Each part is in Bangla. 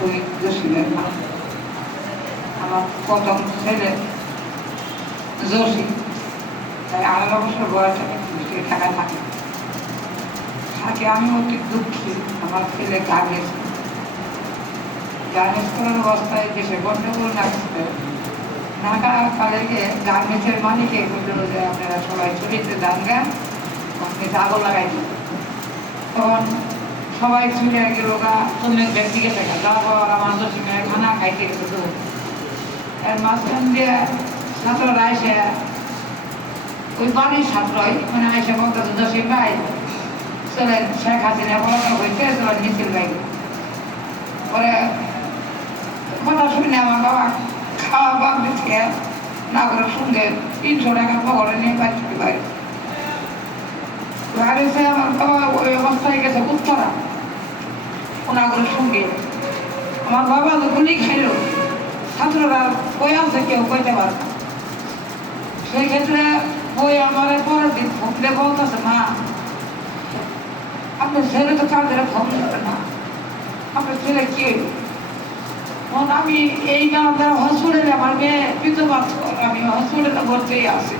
শহীদ জসিমের মা। আমার প্রথম ছেলে জসিম, তাই 18 বছর বয়স থেকে ঢাকায় থাকে। আমি অতি দুঃখী। আমার ছেলে গার্মেন্টস করার অবস্থায় দেশে গন্ডগোল লাগছে। ঢাকা কলেজে গার্মেন্টসের মালিকে বলল যে আপনারা সবাই ছুটিতে যান গান, আপনি আগুন লাগাই দিন। তখন সবাই ছুটে গেল গা অনেক ব্যক্তিকে দেখা যাওয়ার আমার জসিমের খানা খাইতে গেছে। এর মাঝখান দিয়ে ছাত্ররা এসে ওই বাড়ির ছাত্রই মানে এসে বলতেছে জসিম ভাই চলেন শেখ হাসিনা পড়াশোনা হয়েছে চলেন মিছিল বাইরে। পরে কথা শুনে আমার বাবা খাওয়া বাদ দিচ্ছে না করে সঙ্গে 300 টাকা পকেটে নিয়ে পাচ্ছি বাইরে। বাইরে এসে আমার বাবা ওই অবস্থায় গেছে উত্তরা ওনাগুলোর সঙ্গে। আমার বাবা তো গুলি খাইল, ছাত্ররা বই আছে কেউ কইতে পারে না। সেই ক্ষেত্রে বই আমার পরের দিন ভুগলে বলতেছে মা আপনার ছেলে তো তাদের ফোন করে না, আপনার ছেলে কি হইল? আমি এই গাঁদা হসপিটালে আমার মেয়ে বিধবা, আমি হসপিটালে ভর্তি আছি,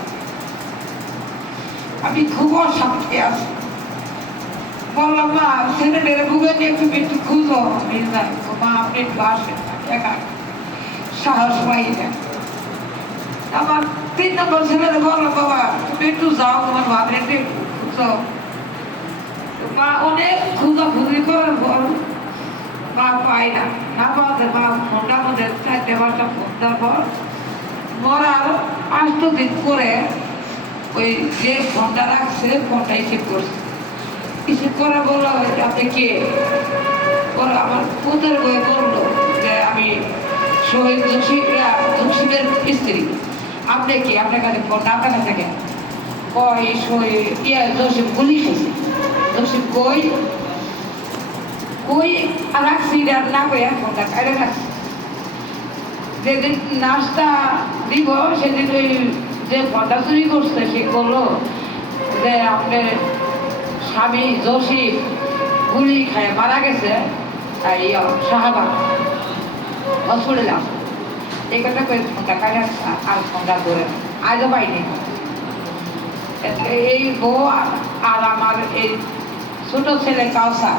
আমি খুব অশান্তি আছি। বললাম মা ছেলেদের বুকে নিয়ে তুমি একটু খুঁজো। মা আপনি একটু আসেন একা, সাহস পাই না। আমার 3 নম্বর ছেলের বললাম বাবা তুমি একটু যাও তোমার ভাবের একটু খুঁজো। মা অনেক খুঁজাখুঁজি করার পর মা পাই না, না পাওয়াতে মা ফোনটা মধ্যে 4-5টা ফোন দেওয়ার পর মরার 5 দিন করে ওই যে ফোনটা রাখছে ফোনটা রিসিভ করছে। রিসিভ করে বললো আপনি কে? বলো আমার পুতের বয়ে বললো যে আমি শহীদ জসিমের স্ত্রী। আপনি কি? আপনার কাছে ফোনটা আপনার কাছে কেন? কই জসিম গুলি খাইছে। জসিম কই কই রাখছি না কই ফোনটা কাইরে রাখছি। যেদিন নাস্তা দিব সেদিন ওই যে ফোনটা চুরি করছে সে বললো যে আপনার স্বামী জসিম গুলি খায় মারা গেছে তাই শাহবাগ হসপিটালে আসে। এই কথা করে ফোনটা কাটে আর ফোনটা ধরে আজও পাইনি। এই বউ আর আমার এই ছোট ছেলে কাউসা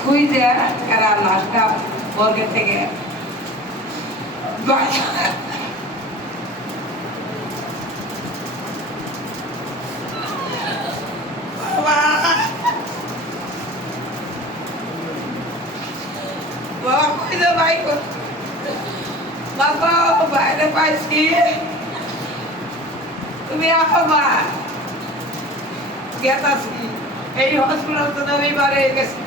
খুঁজে এরা লাশটা বর্গের থেকে বাইরে পাইছি তুমি আমার গেতাছি এই হসপিটাল তো রবিবারে গেছি।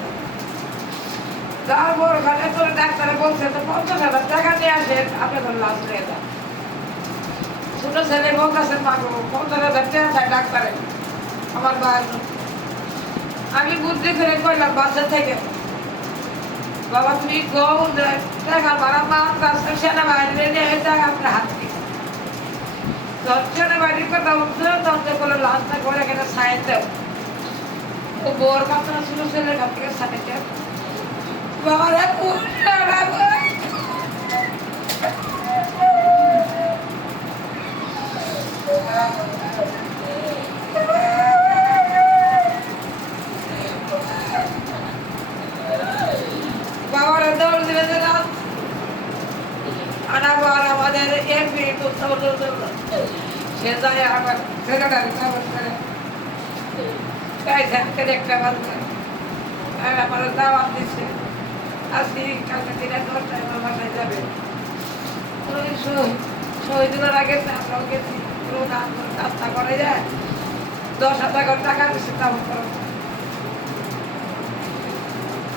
তারপর ওখানে তোর ডাক্তারে বলছে তো 50,000 টাকা নিয়ে আসেন আপনাদের লাশ নিয়ে যান। ছোট ছেলে বলতেছেন মাগো 50,000 টাকা চাই ডাক্তারে আমার বাস। আমি বুদ্ধি করে কইলাম বাসা থেকে বাবা তুমি গৌ টাকা ভাড়া পান সেনাবাহিনী নিয়ে টাকা আপনার হাত দিয়ে সেনাবাহিনীর কথা উঠছে তখন বলে লাশটা করে এখানে সাইড দেও। ও বোর কাপড় ছিল ছেলের কাছ থেকে সাইড দেও। বাবারা বাবারা দৌড় দিলে আনাবার আমাদের এমপি সে যায় আমার সেক্রেটারি তাই থাকতে দেখতে পারছে আর আমার দাওয়াত দিচ্ছে আজকে কালকে দিনে 10টায় আমার বাসায় যাবে। শহীদুলের আগে আমরাও গেছি রাস্তা করে যায় 10,000 টাকা দিচ্ছে তাও করো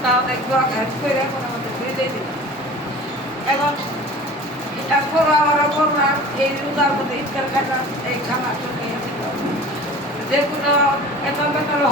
তা অনেক আঘাত করে এখন আমাদের ফিরে দিল। এবং এরপর আবারও করলাম এই রোজার মধ্যে ইফতার খাইলাম এই খাবার জন্য যে কোনো এত বেতন